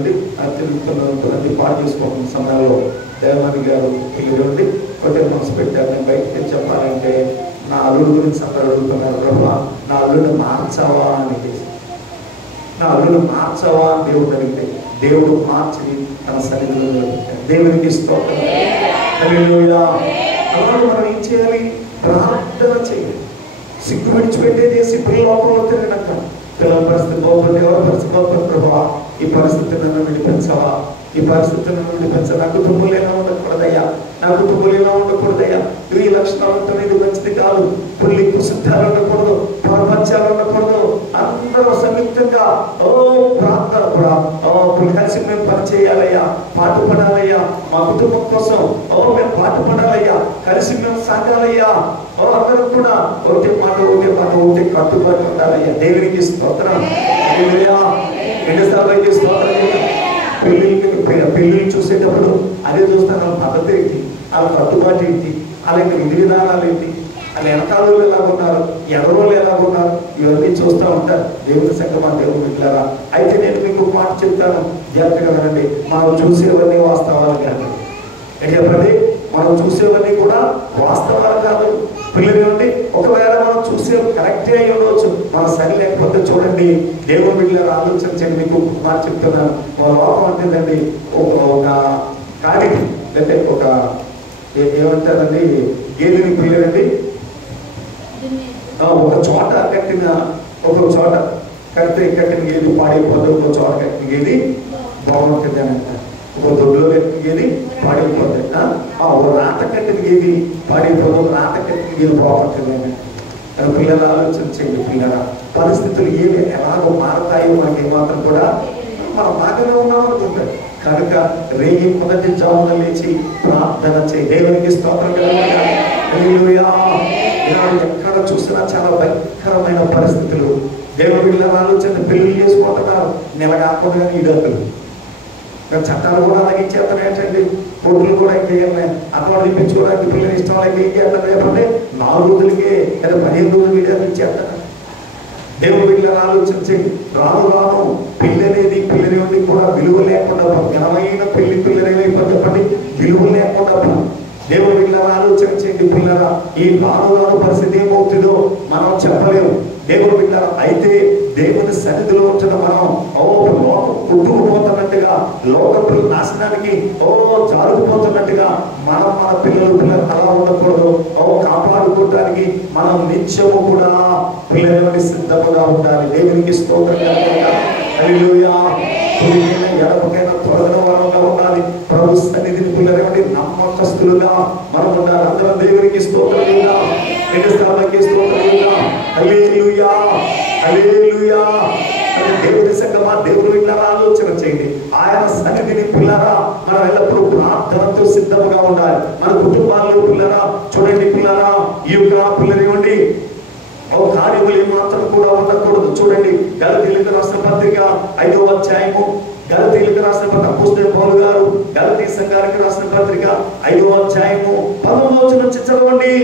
తిరుగుతున్నది పాటు చేసుకోకుండా సమయంలో దేవాని గారు పిల్లలు ఒకటే మనసు పెట్టారు. నేను బయటకి చెప్పాలంటే నా అల్లుడు గురించి అందరూ అడుగుతున్నారు, ప్రభా నా అల్లుడిని మార్చావా అని. నా అల్లుడు మార్చావా అని దేవుడు అడిగితే దేవుడు మార్చి తన సన్నిధిలో దేవునికి స్తోత్రం. హల్లెలూయా. అలాగే మనం ఏం చేయాలి? ప్రార్థన చేయాలి. సిగ్గు విడిచిపెట్టే చేసి పిల్లలు తిరిగినాక పిల్లల పరిస్థితి బాగుంటుంది, ఎవరి పరిస్థితి బాగుంటుంది, ప్రభా ఈ పరిస్థితి నన్ను విడిపించవా, ఈ పరిస్థితి నన్ను విడిపించ, నా కుటుంబంలో ఎలా ఉండకూడదయ్యా, నా కుటుంబంలో ఎలా ఉండకూడదయ్యా, ఈ లక్షణాలు ఉంటే ఇది మంచిది కాదు, పుల్లి కుసిద్ధాలు ఉండకూడదు, ప్రపంచాలు ఉండకూడదు. అందరూ సంయుక్తంగా ప్రార్థన కూడా కలిసి మేము పని చేయాలయ్యా, పాటు పడాలయ్యా, మా కుటుంబం కోసం మేము పాటు పడాలయ్యా, కలిసి మేము సాగాలయ్యా, అందరూ కూడా ఒకటే మాట ఒకటే కట్టుబడి ఉండాలయ్యా. దేవునికి స్తోత్రం. ఎన్నిసార్లు స్తోత్రం. పెళ్ళిళ్ళు చూసేటప్పుడు అదే చూస్తాను, వాళ్ళ పద్ధతి ఏంటి, వాళ్ళ కట్టుబాటు ఏంటి, అలాగే విధి విధానాలు ఏంటి, వాళ్ళ వెనకాలు ఎలాగున్నారు, ఎవరోళ్ళు ఎలాగున్నారు, ఇవన్నీ చూస్తూ ఉంటారు. దేవుని సంగమా, దేవుని బిడ్డలారా, అయితే నేను మీకు మాట చెప్తాను, జాగ్రత్తగా వినండి. మనం చూసేవన్నీ వాస్తవాలు కాదు. ఏంటి చెప్పండి? మనం చూసేవన్నీ కూడా వాస్తవాలు కాదు. పిల్లలు ఏమండి, ఒకవేళ మనం చూసే కరెక్టే అయి ఉండవచ్చు, మన సరి లేకపోతే చూడండి. దేవుని బిడ్డలారా ఆలోచించండి. మీకు మాట చెప్తున్నాను. ఒక లోకం అంటేదండి ఒక కాడికి అంటే ఒక ఏమంటారండి గేదెని పిల్లలండి ఒక చోట కట్టిన కట్టిన గేది పాడైపోతుంది, ఒక చోట కట్టిన గేది బాగుంటుంది అని అంటారు. ఒక దొడ్లో కట్టిన గేది పాడైపోతుంది, ఒక రాత కట్టిన గేది పాడైపోతుంది, ఒక రాత కట్టిన గేది బాగుంటుంది అని. పిల్లలు ఆలోచించండి. పిల్లల పరిస్థితులు ఏమి ఎలాగో మారతాయో మనకి ఏమాత్రం కూడా మనం బాగానే ఉన్నామనుకుంటారు. కనుక రేగి మొదటి జామున లేచి ప్రార్థన చేయి. దేవునికి స్తోత్రం. ఎక్కడ చూసినా చాలా భయంకరమైన పరిస్థితులు. దేవుని పిల్లలు ఆలోచన పెళ్లి చేసుకుంటున్నారు, నెల కాకుండా ఈడతులు. చట్టాలు కూడా అలాగే చేస్తున్నాయండి. కోర్టులు కూడా ఇంకేయాలి, అటువంటి ఇప్పించుకోవడానికి పిల్లలు ఇష్టం లేక ఏం చేస్తారు చెప్పండి, 4 రోజులకే లేదా 15 రోజులకి ఈడతులు చేస్తారు. దేవుని పిల్లలు ఆలోచించండి. రాను రాను పెళ్లి అనేది పిల్లలు కూడా విలువ లేకుండా ఘనమైన పిల్లలు చెప్పండి, విలువ లేకుండా. దేవుని పిల్లలు ఆలోచించండి. పిల్లల ఈ రాను పరిస్థితి ఏమవుతుందో మనం చెప్పలేము. దేవుని పిల్లలు అయితే దేవుని సన్నిధిలో ఉంటున్న మనం లోకం కొట్టుకుపోతున్నట్టుగా, లోకం నాశనానికి జారుకుపోతున్నట్టుగా మనం మన పిల్లలు అలా ఉండకూడదు. కాపాడుకోవడానికి మనం నిత్యము కూడా పిల్లలని సిద్ధముగా ఉండాలి. దేవునికి స్తోత్రం. హల్లెలూయా. ఎడపకైనా త్వరగా వారంగా ఉండాలి. ప్రభు సన్నిధిని పిల్లలంటే నమ్మకస్తులుగా మనం ఉండాలి. అందరం దేవునికి స్తోత్రం. హల్లెలూయా, హల్లెలూయా. దేవుని సంగమా, దేవుని పిల్లరా ఆలోచన చేయండి. ఆయన సన్నిధిని పిల్లరా మనం ఎల్లప్పుడూ ప్రార్థనతో సిద్ధముగా ఉండాలి. మన కుటుంబాల్లో పిల్లరా చూడండి. పిల్లరా ఈ యొక్క పిల్లలు ఇవ్వండి కార్యములు ఏమాత్రం కూడా ఉండకూడదు. చూడండి, గలతీయులకు రాసిన పత్రిక 5వ అధ్యాయము, గలతీయులకు రాసిన పత్రిక అపోస్తలుడైన పౌలు గారు గలతీ సంఘానికి రాసిన పత్రిక 5వ అధ్యాయము 11వ నుంచి చదవండి.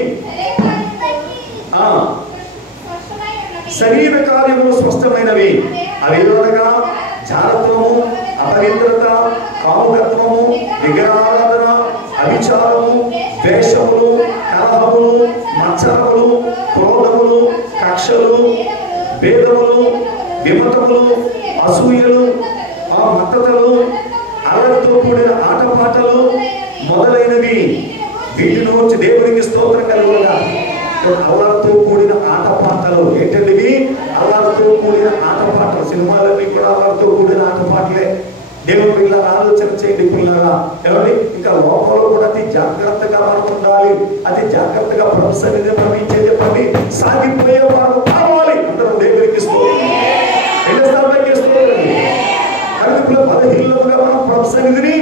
శరీర కార్యములు స్పష్టమైనవి, అవి అనగా జారత్వము, అపవిత్రత, కాముకత్వము, విగ్రహారాధన, అవిచారము, ద్వేషములు, కలహములు, మత్సరములు, క్రోధములు, కక్షలు, భేదములు, విమతములు, అసూయలు, మత్తతలు, అల్లరితో కూడిన ఆటపాటలు మొదలైనవి. వీటిని వచ్చి దేవునికి స్తోత్రం కలుగుగా. అల్లరితో కూడిన ఆటపాటలు ఏంటండి? అల్లరితో కూడిన ఆటపాటలు. సినిమాలన్నీ కూడా అల్లరితో కూడిన ఆటపాటలే. దేవుని పిల్లలు ఆలోచన చేయండి. పిల్లరా ఎవరి ఇంకా లోపల కూడా అతి జాగ్రత్తగా మనం ఉండాలి. అతి జాగ్రత్తగా ప్రభు సన్నిధిని మనం ఏం చెప్పండి, సాగిపోయే వారు కావాలి. అందరం దేవునికి స్తోత్రం. బలహీనముగా మనం ప్రభు సన్నిధిని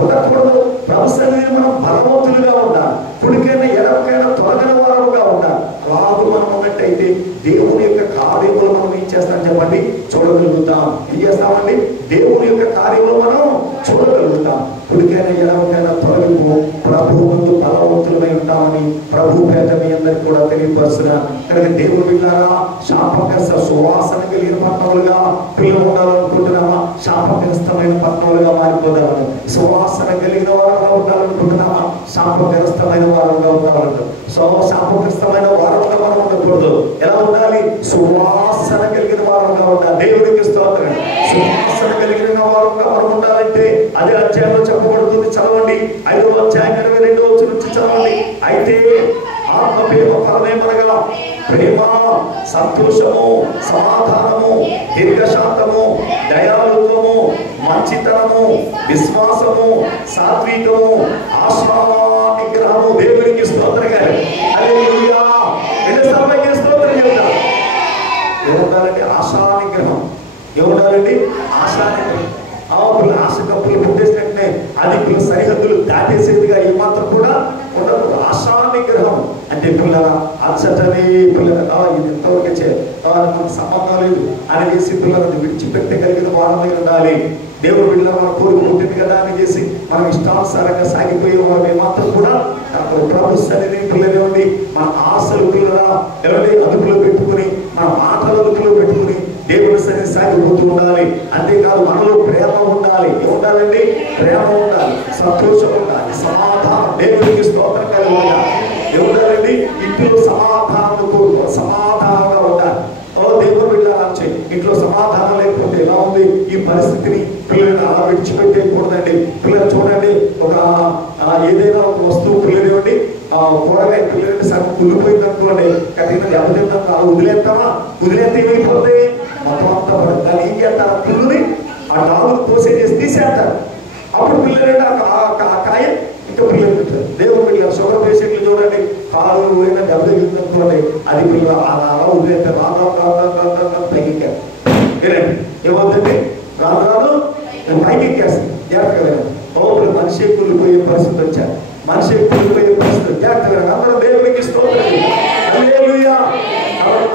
ఉండకూడదు. ప్రభు సన్నిధిని మనం బలవంతులుగా ఉండాలి. పుడికైనా ఎడవకైనా తొలగిన వారుగా ఉండాలి. రాదు మనం ఉన్నట్టయితే దేవుని యొక్క కార్యములు మనం ఏం చేస్తాం చెప్పండి, చూడగలుగుతాం. ఏం చేస్తామండి? దేవుని యొక్క కార్యములు మనం చూడగలుగుతాం. పుడికైనా ఎడవకైనా తొలగిపో, ప్రభు ముందు బలవంతులమై ఉంటామని ప్రభు పేట మీ అందరికి కూడా తెలియపరుస్తున్నా. కనుక దేవుడు బిడ్డలారా, శాపగ్రస్త సువాసన కలిగిన పట్టణాలుగా పిల్లలు ఉండాలనుకుంటున్నామా? శాపగ్రస్తమైన పట్టణాలుగా మారిపోదామని సువాసన కలిగిన వారంగా ఉండాలనుకుంటున్నామా? శాపగ్రస్తమైన వారంగా ఉండాలంటారు. శాపగ్రస్తమైన వారంగా మనం ఉండకూడదు. ఎలా ఉండాలి? సువాసన కలిగిన వారంగా ఉండాలి. దేవుడికి స్తోత్రం. సువాసన కలిగిన వారంగా మనం ఉండాలంటే అదే అధ్యాయంలో చెప్పబడుతుంది. చదవండి, 5వ అధ్యాయం 22వ వచనం నుంచి చదవండి. అయితే ఆత్మ ప్రేమ ఫలమేమనగా ప్రేమ, సంతోషము, సమాధానము, దీర్ఘశాంతము, దయాళుత్వము, మంచితనము, విశ్వాసము, సాత్వికము, ఆశా నిగ్రహము. దేవునికి స్తోత్రం గారు. హల్లెలూయా. ఎన్నిసార్లు స్తోత్రం చెప్తా? ఏముండాలండి? ఆశా నిగ్రహం. ఏముండాలండి? ఆశా నిగ్రహం. ఆశ కప్పులు పుట్టేసినట్టే అది పిల్ల సరిహద్దులు దాటేసేదిగా ఏమాత్రం కూడా ఉండదు. ఆశా నిగ్రహం అంటే పిల్లల అచ్చటని పిల్లల ఇది ఎంతవరకు మనకు సంబంధం లేదు అని చేసి పిల్లలను విడిచిపెట్టగలిగిన వారమై ఉండాలి. దేవుడు బిడ్డ మన కోరిక పుట్టింది కదా అని చేసి మనం ఇష్టానుసారంగా సాగిపోయే వారు ఏమాత్రం కూడా ప్రభు సన్నిధిని పిల్లలు ఉండి మన ఆశలు పిల్లల అదుపులో పెట్టుకుని మన మాటలు అదుపులో పెట్టుకుని దేవుడి సన్నిధి సాగిపోతూ ఉండాలి. అంతేకాదు మనలో ప్రేమ ఉండాలి. ఏముండాలండి? ప్రేమ ఉండాలి, సంతోషం ఉండాలి, సమాధానం. దేవుడికి స్తోత్రం కలిగి ఉండాలి. ఏముండాలండి? ఇంట్లో సమాధానంగా ఉండాలి. దేవుడు వెళ్ళాలని ఇంట్లో సమాధానం లేకపోతే ఎలా ఉంది? ఈ పరిస్థితిని పిల్లల్ని అలా విడిచిపెట్టేయకూడదండి. పిల్లలు చూడండి, ఒక ఏదైనా ఒక వస్తువు పిల్లలు ఇవ్వండి, కూరగాయ పిల్లలు సగం కుళ్ళిపోయింది అనుకోండి, కఠిన దెబ్బతింటాం. అలా వదిలేస్తామా? వదిలేస్తే ఏమైపోతుంది? మొత్తం అంతా దాన్ని ఏం చేస్తారు? పుల్లుని ఆ డాగులు తోసేసి తీసేస్తారు. అప్పుడు పిల్లలు ఆ కాయ ఇంకా పిల్లలు పెట్టారు. దేవుడు పిల్లలు షుగర్ పేషెంట్లు చూడండి, కాలు అయినా దెబ్బ తగ్గుతుందనుకోండి, అది పిల్లలు అలా వదిలేస్తారు. పైకెక్కారు. ఏనండి ఏమవుతుంది? రాదు పైకి ఎక్కేస్తుంది. జాగ్రత్తగా ఇప్పుడు మనిషి కూలిపోయే పరిస్థితి వచ్చారు. మనిషి కూలిపోయే పరిస్థితి జాగ్రత్తగా అందరూ దేవుడికి స్తోత్రం. హల్లెలూయా.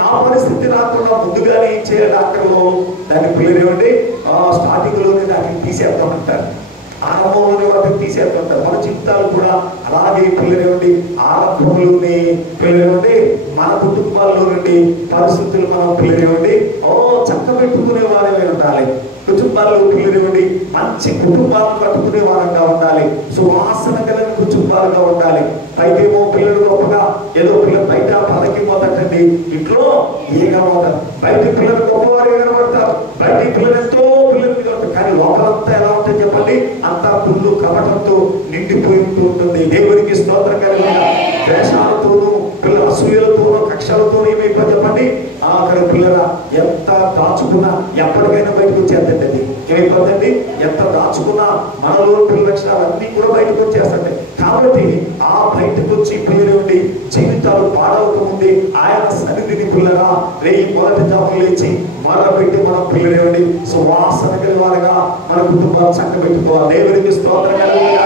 ఆ పరిస్థితి రాకుండా ముందుగానే ఏం చేయాలి? డాక్టర్లు దాన్ని పిల్లలు ఏమండి స్టార్టింగ్ లోనే దాన్ని తీసేద్దామంటారు, ఆరంభంలోనే వాటిని తీసేద్దామంటారు. మన జీవితాలు కూడా అలాగే పిల్లలు ఏమండి ఆరంభంలోనే పిల్లలు ఏమండి మన కుటుంబాల్లో నుండి పరిస్థితులు మనం పిల్లలు ఏమండి చక్క పెట్టుకునే వారే ఉండాలి. కుటుంబాల్లో పిల్లలు ఉండి మంచి కుటుంబాలను కట్టుకునే వారంగా ఉండాలి. సువాసన కలిగిన కుటుంబాలుగా ఉండాలి. పైకేమో పిల్లలు గొప్పగా ఏదో పిల్లలు బయట పదకి పోతారండి, ఇంట్లో ఏగా పోతారు. బయట పిల్లలు గొప్పవారు కనబడతారు, బయట పిల్లలు ఎంతో పిల్లలు కనబడతారు. కానీ లోపలంతా ఎలా ఉంటుంది చెప్పండి? అంతా పుల్లు కపటంతో నిండిపోయి ఉంటుంది. దేవుడికి స్తోత్రం కలిగిన ద్వేషాలతోనూ పిల్లల అసూయలతోనూ కక్షలతోనూ ఏమైపోయి చెప్పండి? అక్కడ పిల్లల ఎంత దాచుకున్నా ఎప్పటికైనా బయటకు వచ్చేద్దండి. అది ఏమైపోతుంది? ఎంత దాచుకున్నా మనలో పిల్లల లక్షణాలు అన్ని కూడా బయటకు వచ్చేస్తాయి. కాబట్టి ఆ బయటకు వచ్చి పిల్లలు ఉండి జీవితాలు పాడవక ముందే ఆయన సన్నిధిని పిల్లగా రేయి మొదటి జాములు లేచి మరపెట్టి మనం పిల్లలు ఉండి సువాసన కలివారుగా మన కుటుంబాలు చక్క పెట్టుకోవాలి. దేవుడికి స్తోత్రం కలుగుగా.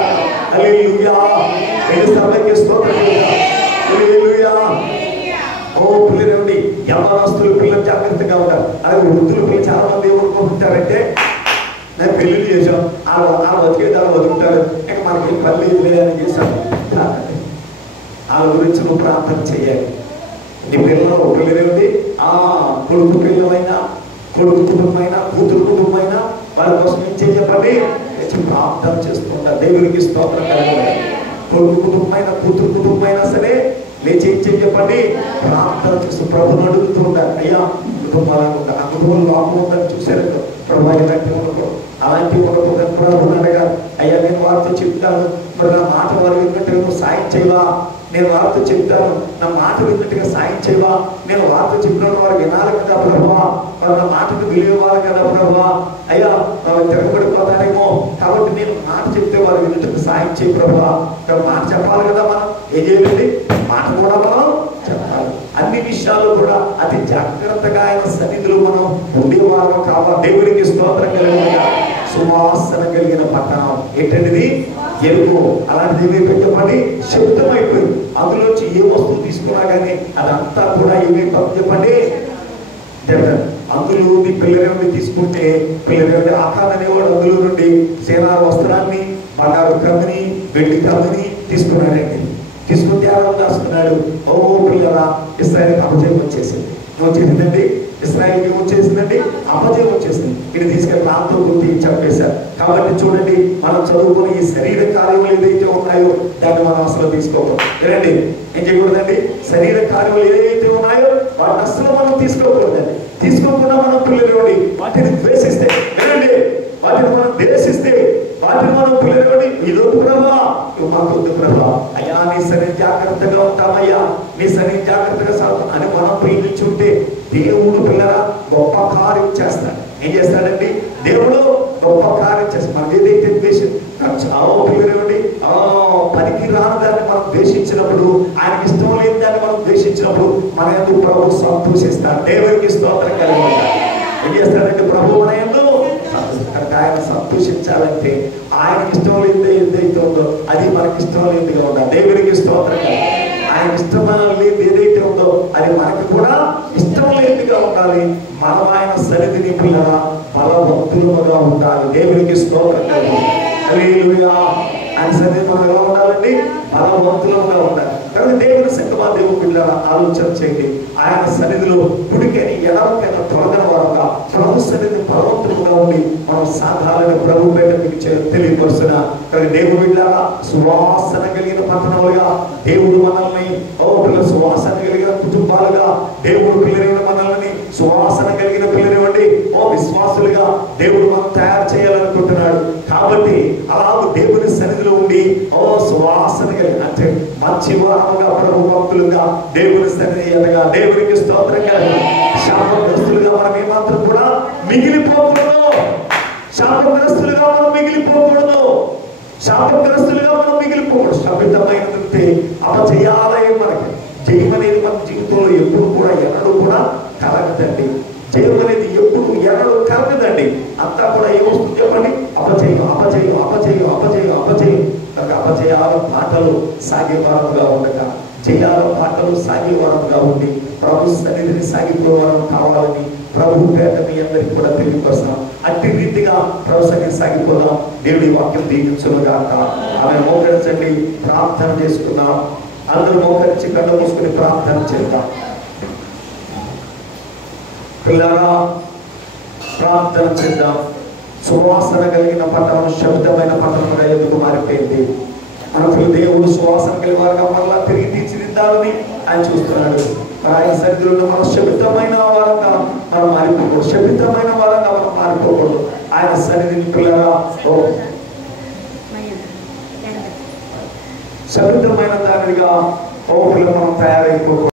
హల్లెలూయా. దేవుడికి స్తోత్రం కలుగుగా. హల్లెలూయా. ఓ పిల్లలు ఉండి యవ్వనస్తులు పిల్లలు జాగ్రత్తగా ఉంటారు. అలాగే వృద్ధులు పిల్లలు చాలా మంది ఏమనుకుంటారంటే నేను పెళ్లి చేశాం, ఆ బతికేదాన్ని వదులుతారు, ఇంకా మనకి పని లేదని చేశాను. వాళ్ళ గురించి నువ్వు ప్రార్థన చేయాలి. నీ పిల్లలు పిల్లలేండి కొడుకు పిల్లలైనా కొడుకు కుటుంబమైనా కూతురు కుటుంబమైనా వాళ్ళ కోసం ఏం చెప్పండి? ప్రార్థన చేసుకుంటారు. దేవుడికి స్తోత్రం కలగాలి. కొడుకు కుటుంబమైనా కూతురు కుటుంబమైనా సరే లేచి ఏం చెప్పండి? ప్రార్థన చేస్తూ ప్రభుని అడుగుతూ ఉంటారు. అయ్యా కుటుంబాలను ఆ కుటుంబంలో లోపం ఉందని చూశారు ప్రభు, అలాంటి ఒక ప్రభుని అడగా, అయ్యా నేను వారితో చెప్తాను, మరి నా మాట వారు విన్నట్టుగా నువ్వు సాయం చేయవా? నేను వారితో చెప్తాను, నా మాట విన్నట్టుగా సాయం చేయవా? నేను వారితో చెప్పిన వారు వినాలి కదా ప్రభువా, వారు నా మాటకు విలువాలి కదా ప్రభువా. అయ్యా తిరగబడిపోతానేమో, కాబట్టి నేను మాట చెప్తే వారు విన్నట్టుగా సాయం చేయి ప్రభువా. మాట చెప్పాలి కదా, మనం ఏం చేయాలండి? మాట కూడా మనం చెప్పాలి. అన్ని విషయాలు కూడా అతి జాగ్రత్తగా ఆయన సన్నిధిలో మనం ఉండేవారు కావాలి. దేవుడికి స్తోత్రం కలిగిన సువాసన కలిగిన పట్టణం ఏంటండి? ఎరుపు. అలాంటిది ఏమైపోయి శబ్దమైపోయింది. అందులోంచి ఏ వస్తువు తీసుకున్నా కానీ అదంతా కూడా ఏమైపోతుంది చెప్పండి? అందులో నుండి పిల్లల నుండి తీసుకుంటే పిల్లల నుండి ఆకారం అనేవాడు అందులో నుండి సేనా వస్త్రాన్ని, బంగారు కమ్మిని, వెండి కమ్మిని తీసుకున్నాడండి. తీసుకుంటే గుడారం దాస్తున్నాడు. ఓ పిల్లరా, ఇశ్రాయేలుకి అపజయం వచ్చేసింది. వచ్చేసిందండి, ఇశ్రాయేలుకి వచ్చేసిందండి, అపజయం వచ్చేసింది. ఇది తీసుకెళ్ళి ప్రాంతం గుర్తి చెప్పేశారు. కాబట్టి చూడండి, మనం చదువుకుని ఈ శరీర కార్యములు ఏదైతే ఉన్నాయో దాన్ని మనం అసలు తీసుకోకూడదు. ఏనండి, ఏం చేయకూడదండి? శరీర కార్యములు ఏదైతే ఉన్నాయో వాటిని అసలు మనం తీసుకోకూడదండి. తీసుకోకుండా మనం పిల్లలు వాటిని ద్వేషిస్తే, ఏనండి, వాటిని మనం ద్వేషిస్తే, వాటిని మనం పిల్లలు ఇదొద్దు ప్రభా, మాకొద్దు ప్రభా, అయ్యా నీ శరీరం జాగ్రత్తగా ఉంటామయ్యా, నీ శరీరం జాగ్రత్తగా సాగు అని మనం ప్రేమించుంటే దేవుడు పిల్లరా గొప్ప కార్యం చేస్తాడు. ఏం చేస్తాడండి? దేవుడు గొప్ప కార్యం చేస్తాడు. మనం ఏదైతే పిల్లలండి పనికి రాని దాన్ని మనం ద్వేషించినప్పుడు, ఆయనకి ఇష్టం లేని దాన్ని మనం ద్వేషించినప్పుడు మన యందు ప్రభు సంతోషిస్తాడు. దేవునికి స్తోత్రం కలిగి ఉంటాడు. ఏం చేస్తాడంటే ప్రభు మన యందు ఆయన సంతోషించాలంటే ఆయనకి ఇష్టం లేనిదే ఏదైతే ఉందో అది మనకి ఇష్టం లేనిదిగా ఉండాలి. దేవునికి స్తోత్రం. ఆయన ఇష్టం లేనిది ఏదైతే ఉందో అది మనకి కూడా ఇష్టం లేనిదిగా ఉండాలి. మనం ఆయన సన్నిధిని పిల్లగా బలవంతులుగా ఉండాలి. దేవునికి స్తోత్రం. హల్లెలూయా. ఆయన సన్నిధి మనం ఎలా ఉండాలండి? బలవంతులుగా ఉండాలి. కాబట్టి దేవుని సంగమా దేవుని పిల్లగా ఆలోచన చేయండి. ఆయన సన్నిధిలో గుడికని ఎడవకైనా తొలగని వారుగా ప్రభు సన్నిధి బలవంతులుగా ఉండి మనం సాగాలని ప్రభు పేట మీకు తెలియపరుస్తున్నా. కానీ దేవుని బిడ్డలారా సువాసన కలిగిన పట్టణాలుగా దేవుడు మనల్ని సువాసన కలిగిన కుటుంబాలుగా దేవుడు పిల్లలైన మనల్ని సువాసన కలిగిన పిల్లనివ్వండి విశ్వాసులుగా దేవుడు మనం తయారు చేయాలనుకుంటున్నాడు. కాబట్టి అలాగే దేవుని సన్నిధిలో ఉండి సువాసన కలిగిన అంటే మంచి వారముగా ప్రభు భక్తులుగా దేవుని సన్నిధి ఎదగా దేవునికి స్తోత్రం కలిగి శాపగ్రస్తులుగా మనం ఏమాత్రం కూడా మిగిలిపోకూడదు. శాపగ్రస్తులుగా మనం మిగిలిపోకూడదు. శాపగ్రస్తులుగా మనం మిగిలిపోకూడదు. శపితమైనదంటే అపజయాలయం. మనకి జయం అనేది మన జీవితంలో ఎప్పుడు కూడా ఎన్నడూ కూడా కలగదండి. జయం అనేది ఎప్పుడు ఎన్నడూ కలగదండి. అంతా కూడా ఏమొస్తుంది చెప్పండి? అపజయం, అపజయం, అపజయం, అపజయం, అపజయం. అపజయాల పాటలు సాగేవారముగా ఉండగా జయాల పాటలు సాగేవారముగా ఉండి ప్రభు సన్నిధిని సాగిపోవడం కావాలని ప్రభు పేట మీ అందరికీ కూడా తెలియపరుస్తున్నాం. అట్టి రీతిగా ప్రభు సన్నిధి సాగిపోదాం. దేవుడి వాక్యం దీవించునుగాక. ఆమె మోకరించండి, ప్రార్థన చేసుకుందాం. అందరూ మోకరించి కళ్ళు మూసుకుని ప్రార్థన చేద్దాం. పిల్లరా ప్రార్థన చేద్దాం. సువాసన కలిగిన పట్టణం శబ్దమైన పట్టణంగా ఎందుకు మారిపోయింది? మన దేవుడు సువాసన కలిగిన వారుగా మరలా తిరిగి తీర్చిదిద్దాలని ఆయన చూస్తున్నాడు. ఆయన సన్నిధిలో మనం శపితమైన వారంగా మనం మారిపోకూడదు. శపితమైన వారంగా మనం మారిపోకూడదు. ఆయన సన్నిధిని పిల్లగా శపితమైన దానిగా మనం తయారైపోకూడదు.